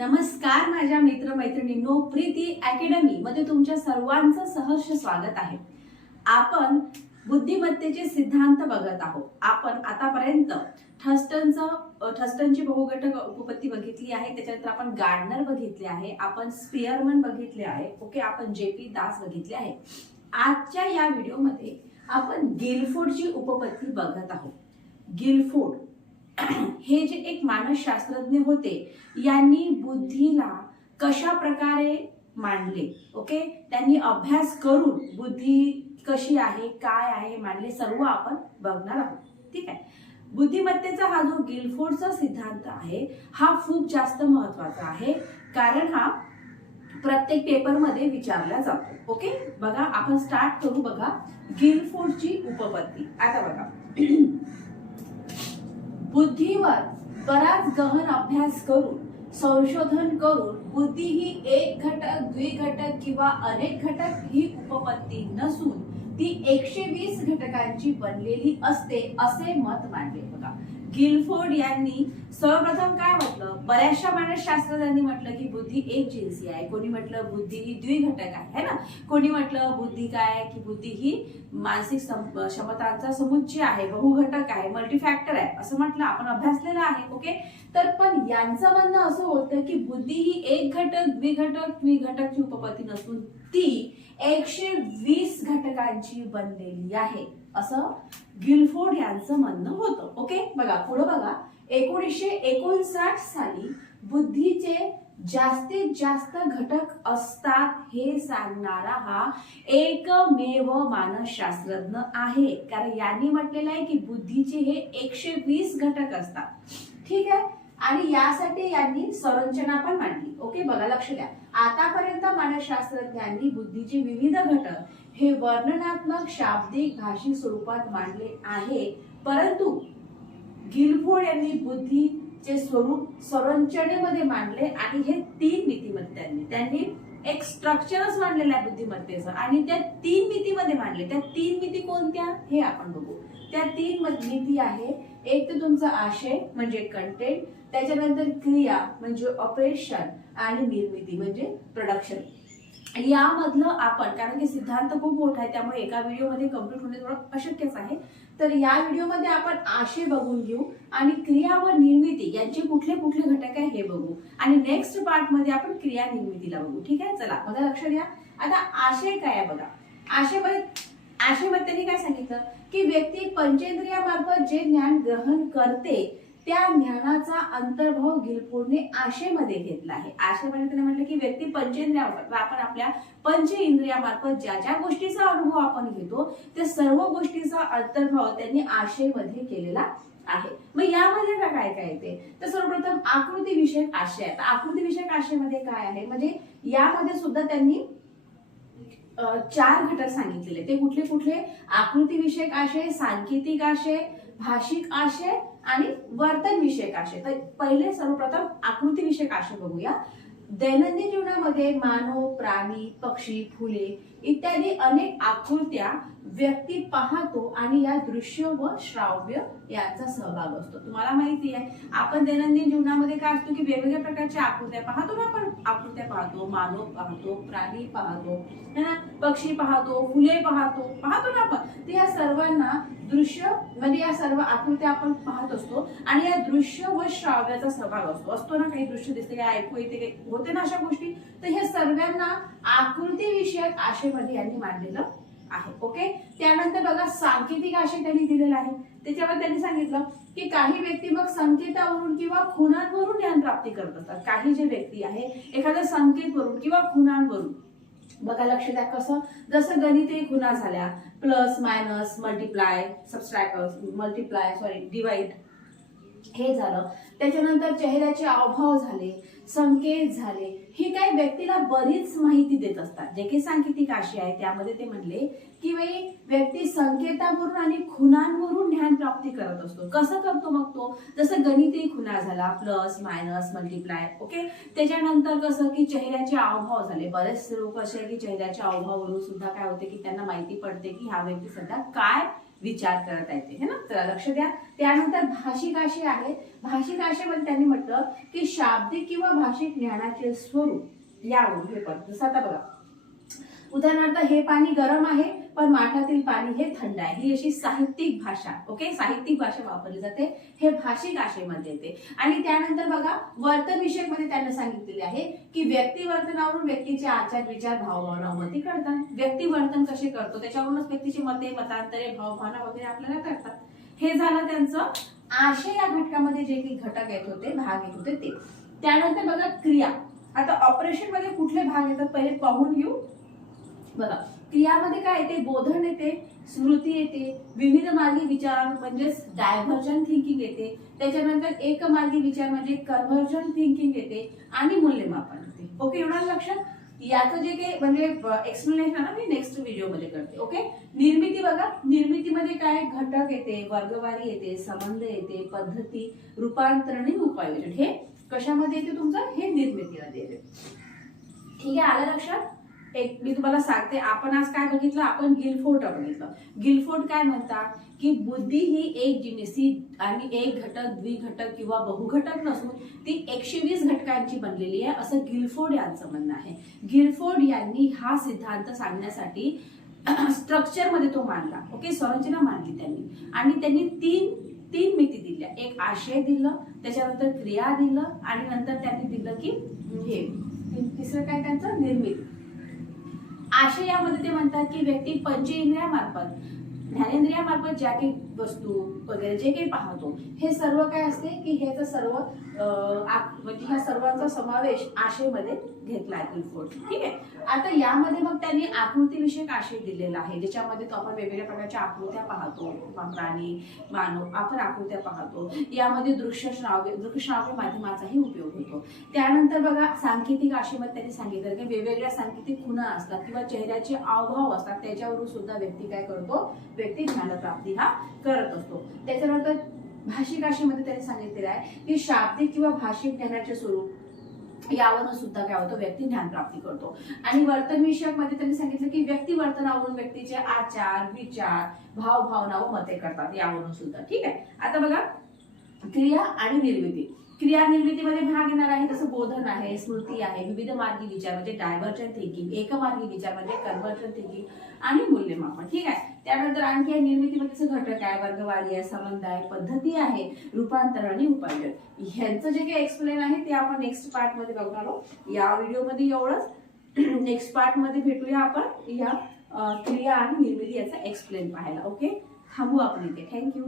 नमस्कार माझ्या मित्रमैत्रिणींनो, प्रीती अकॅडमी मध्ये तुमच्या सर्वांचं सहर्ष स्वागत आहे। आपण बुद्धिमत्तेचे सिद्धांत बघत आहोत। आपण आतापर्यंत थर्स्टनची बहुघटक उपपत्ती बघितली आहे, त्याच्यानंतर आपण गार्डनर बघितले आहे, आपण स्पियरमन बघितले आहे, ओके, आपण जेपी दास बघितले आहे। आजच्या या व्हिडिओमध्ये आपण गिलफोर्डची उपपत्ती बघत आहोत। गिलफोर्ड हे जे एक मानसशास्त्रज्ञ होते, यांनी बुद्धीला कशा प्रकारे मांडले, ओके, त्यांनी अभ्यास करून बुद्धी कशी आहे, काय आहे मांडले, सर्व आपण बघणार आहोत। ठीक आहे। बुद्धिमत्तेचा हा जो गिलफोर्डचा सिद्धांत आहे, हा खूप जास्त महत्त्वाचा आहे, कारण हा प्रत्येक पेपर मध्ये विचारला जातो। ओके, बघा आपण स्टार्ट करू। बघा गिलफोर्डची उपपत्ती। आता बघा, बुद्धीवर बराच गहन अभ्यास करून संशोधन करून बुद्धी ही एक घटक, द्विघटक किंवा अनेक घटक ही उपपत्ती नसून ती 120 घटकांची बनलेली असते असे मत मांडले। बघा, गिलफोर्ड यांनी सर्वप्रथम काय म्हटलं, बऱ्याचशा मानसशास्त्रज्ञांनी म्हटलं की बुद्धी एक जिन्सी आहे, कोणी म्हटलं बुद्धी ही द्विघटक आहे ना, कोणी म्हटलं बुद्धी काय आहे की बुद्धी ही मानसिक क्षमतांचा समुच्चय आहे, बहुघटक आहे, मल्टीफॅक्टर आहे, असं म्हटलं, आपण अभ्यासलेलं आहे। ओके, तर पण यांचं म्हणणं असं होतं की बुद्धी ही एक घटक, द्विघटकची उपपत्ती नसून ती 120 घटकांची बनलेली आहे, असं गिलफोर्ड यांचं म्हणणं होतं। ओके, बघा पुढे बघा, 1959 साली बुद्धीचे जास्तीत जास्त घटक असतात हे सांगणारा हा एकमेव मानसशास्त्रज्ञ आहे, कारण यांनी म्हटलेलं आहे की बुद्धीचे हे 120 घटक असतात। ठीक आहे, आणि यासाठी यांनी संरचना पण मांडली। ओके, बघा लक्ष द्या, आतापर्यंत मानसशास्त्रज्ञांनी बुद्धीचे विविध घटक हे वर्णनात्मक, शाब्दिक, भाषिक स्वरूपात मांडले आहे, परंतु गिलफोर्ड यांनी बुद्धीचे स्वरूप संरचनेमध्ये मांडले आणि हे 3 मितीमध्ये त्यांनी एक स्ट्रक्चरच मांडलेलं आहे बुद्धिमत्तेचं, आणि त्या 3 मितीमध्ये मांडले। त्या 3 मिती कोणत्या हे आपण बघू। त्या 3 मिती आहे, एक तर तुमचा आशय म्हणजे कंटेंट, त्याच्यानंतर क्रिया म्हणजे ऑपरेशन, आणि निर्मिती म्हणजे प्रोडक्शन। यामधलं आपण, कारण की सिद्धांत खूप मोठा आहे त्यामुळे एका व्हिडिओमध्ये कंप्लीट होणे थोडं अशक्यच आहे, तर या व्हिडिओमध्ये आपण आशय बघून घेऊ आणि क्रिया व निर्मिती यांचे कुठले कुठले घटक आहे हे बघू, आणि नेक्स्ट पार्ट मध्ये आपण क्रिया निर्मितीला बघू। ठीक आहे, चला बघा लक्ष द्या। आता आशय काय आहे बघा, आशयमध्ये त्यांनी काय सांगितलं की व्यक्ती पंचेंद्रियामार्फत जे ज्ञान ग्रहण करते त्या ज्ञानाचा अंतर्भाव गिलफोर्डने आशेमध्ये घेतला आहे। आशेमध्ये त्याने म्हटलं की व्यक्ती पंचेंद्रियामार्फत, आपण आपल्या पंच इंद्रियामार्फत ज्या ज्या गोष्टीचा अनुभव आपण घेतो त्या सर्व गोष्टीचा अंतर्भाव त्यांनी आशेमध्ये केलेला आहे। मग यामध्ये काय काय येते, तर सर्वप्रथम आकृती विषयक आशय आहे। आकृती विषयक आशयमध्ये काय आहे, म्हणजे यामध्ये सुद्धा त्यांनी 4 घटक सांगितलेले। ते कुठले कुठले, आकृती विषयक आशय, सांकेतिक आशय, भाषिक आशय आणि वर्तन विषयक आशय। तर पहिले सर्वप्रथम आकृती विषयक आशय बघूया। दैनंदिन जीवनामध्ये मानव, प्राणी, पक्षी, फुले इत्यादी अनेक आकृत्या व्यक्ती पाहतो आणि या दृश्य व श्राव्य यांचा सहभाग असतो। तुम्हाला माहिती आहे, आपण दैनंदिन जीवनामध्ये काय असतो की वेगवेगळ्या प्रकारच्या आकृत्या पाहतो ना, आपण आकृत्या पाहतो, मानव पाहतो, प्राणी पाहतो, है ना, पक्षी पाहतो, फुले पाहतो ना आपण। तर या सर्वांना दृश्य म्हणजे या सर्व आकृत्या आपण पाहत असतो आणि या दृश्य व श्राव्याचा सहभाग असतो ना, काही दृश्य दिसते, काही ऐकू येते, काही होते ना अशा गोष्टी, तर हे सर्वांना आकृती विषयक आशयमध्ये यांनी मांडलेलं आहे। ओके, त्यानंतर बघा सांकेतिक आशय त्यांनी दिलेला आहे। त्याच्यावर त्यांनी सांगितलं की काही व्यक्ती मग संकेतावरून किंवा खुणांवरून ज्ञान प्राप्ती करत असतात। काही जे व्यक्ती आहे एखाद्या संकेतवरून किंवा खुणांवरून, बघा लक्ष द्या कसं, जसं गणिते खुणा झाल्या, प्लस मायनस, मल्टिप्लाय, डिवाइड हे झालं, त्याच्यानंतर चेहऱ्याचे हावभाव झाले, संकेत झाले, ही काही व्यक्तीला बरीच माहिती देत असतात। जे काही सांकेतिक आशय आहे त्यामध्ये ते म्हणले की व्यक्ती संकेतावरून आणि खुणांवरून ज्ञान प्राप्ती करत असतो। कसं करतो मग तो, जसं गणिती खुणा झाला, प्लस मायनस मल्टिप्लाय, ओके, त्याच्यानंतर कसं की चेहऱ्याचे हावभाव झाले, बरेच लोक असे की चेहऱ्याच्या हावभावावरून सुद्धा काय होते की त्यांना माहिती पडते की हा व्यक्ती सध्या काय विचार करता येते है ना. चला लक्ष द्या. त्यानंतर भाषिक आशय आहे. भाषिक आशयामध्ये त्यांनी म्हटलं की शाब्दिक किंवा भाषिक ज्ञानाचे स्वरूप यावरून हे पडतं. जसं आता बघा, उदाहरणार्थ हे पाणी गरम आहे पण माठातील पाणी हे थंड आहे. ही अशी साहित्यिक भाषा, ओके, साहित्यिक भाषा वापरली जाते. हे भाषिक आशयमध्ये येते. आणि त्यानंतर बघा वर्तन विषयक मध्ये त्यांनी सांगितलेले आहे की व्यक्तिवर्तनावरून व्यक्तीचे आचार विचार भावभावना मते कळतात. व्यक्तिवर्तन कसे करतो त्याच्यावरूनच व्यक्तीची मते मतांतरे भावभावना वगैरे आपल्याला कळतात. हे झालं त्यांचं आशय या घटकामध्ये जे काही घटक येत होते, भाग येत होते ते. त्यानंतर बघा क्रिया. आता ऑपरेशन मध्ये कुठले भाग येतात पहिले पाहून घेऊ. बघा क्रियामध्ये काय येते, बोधन येते, स्मृती येते, विविध मार्गी विचार म्हणजे डायव्हर्जन थिंकिंग येते, त्याच्यानंतर एकमार्गी विचार म्हणजे कन्व्हर्जन थिंकिंग येते आणि मूल्यमापन येते. ओके, एवढं लक्षात. याचं जे काही म्हणजे एक्सप्लेनेशन आहे ना मी नेक्स्ट व्हिडिओ मध्ये करते. ओके. निर्मिती बघा, निर्मितीमध्ये काय घटक येते, वर्गवारी येते, संबंध येते, पद्धती, रूपांतरण आणि उपाययोजन. हे कशामध्ये येते तुमचं, हे निर्मितीमध्ये येते. ठीक आहे, आलं लक्षात. एक मी तुम्हाला सांगते, आपण आज काय बघितलं, आपण गिलफोर्ड बघितलं. गिलफोर्ड काय म्हणतात की बुद्धी ही एक जिनिसी आणि एक घटक, द्विघटक किंवा बहुघटक नसून ती 120 घटकांची बनलेली आहे, असं गिलफोर्ड यांचं म्हणणं आहे. गिलफोर्ड यांनी हा सिद्धांत सांगण्यासाठी स्ट्रक्चर मध्ये तो मांडला. ओके, संरचना मांडली त्यांनी. आणि त्यांनी तीन मिती दिल्या. एक आशय दिलं, त्याच्यानंतर क्रिया दिलं आणि नंतर त्यांनी दिलं की हे तिसरं काय त्यांचं निर्मिती. आशयामध्ये ते म्हणतात की व्यक्ती पंचेंद्रियामार्फत, ज्ञानेंद्रियामार्फत ज्या काही वस्तू वगैरे जे काही पाहतो हे सर्व काय असते की ह्याचं सर्व म्हणजे ह्या सर्वांचा समावेश आशयमध्ये घेतला आहे गिलफोर्ड. ठीक आहे. आता यामध्ये मग त्यांनी आकृतीविषयक आशय दिलेला आहे, ज्याच्यामध्ये तो आपण वेगवेगळ्या प्रकारच्या आकृत्या पाहतो, प्राणी मानव आपण आकृत्या पाहतो. यामध्ये दृश्य श्राव्य माध्यमाचाही उपयोग होतो. त्यानंतर बघा सांकेतिक आशयमध्ये त्यांनी सांगितलं की वेगवेगळ्या सांकेतिक खुणा असतात किंवा चेहऱ्याचे हावभाव असतात, त्याच्यावरून सुद्धा व्यक्ती काय करतो, व्यक्ती ज्ञानप्राप्ती हा करत असतो. त्याच्यानंतर भाषिक आशयमध्ये त्यांनी सांगितलेलं आहे की शाब्दिक किंवा भाषिक ज्ञानाचे स्वरूप यावरून सुद्धा काय होतं, व्यक्ती ज्ञान प्राप्ती करतो. आणि वर्तन विषयक मध्ये त्यांनी सांगितलं की व्यक्ती वर्तनावरून व्यक्तीचे आचार विचार भावभावना व मते करतात, यावरून सुद्धा. ठीक आहे. आता बघा क्रिया आणि निर्मिती. क्रिया निर्मितीमध्ये भाग येणार आहे तसं बोधन आहे, स्मृती आहे, विविध मार्गी विचार म्हणजे डायव्हर्जन थिंकिंग, एकमार्गी विचार म्हणजे कन्व्हर्जन थिंकिंग आणि मूल्यमापन. ठीक आहे. त्यानंतर आणखी निर्मितीमध्ये घटक आहे, वर्गवारी आहे, संबंध आहे, पद्धती आहे, रूपांतरण आणि उपाययोजन. ह्यांचं जे काही एक्सप्लेन आहे ते आपण नेक्स्ट पार्ट मध्ये बघणार आहोत. या व्हिडिओमध्ये एवढंच. नेक्स्ट पार्ट मध्ये भेटूया आपण या क्रिया आणि निर्मिती याचा एक्सप्लेन पाहायला. ओके, थांबू आपण इथे. थँक्यू.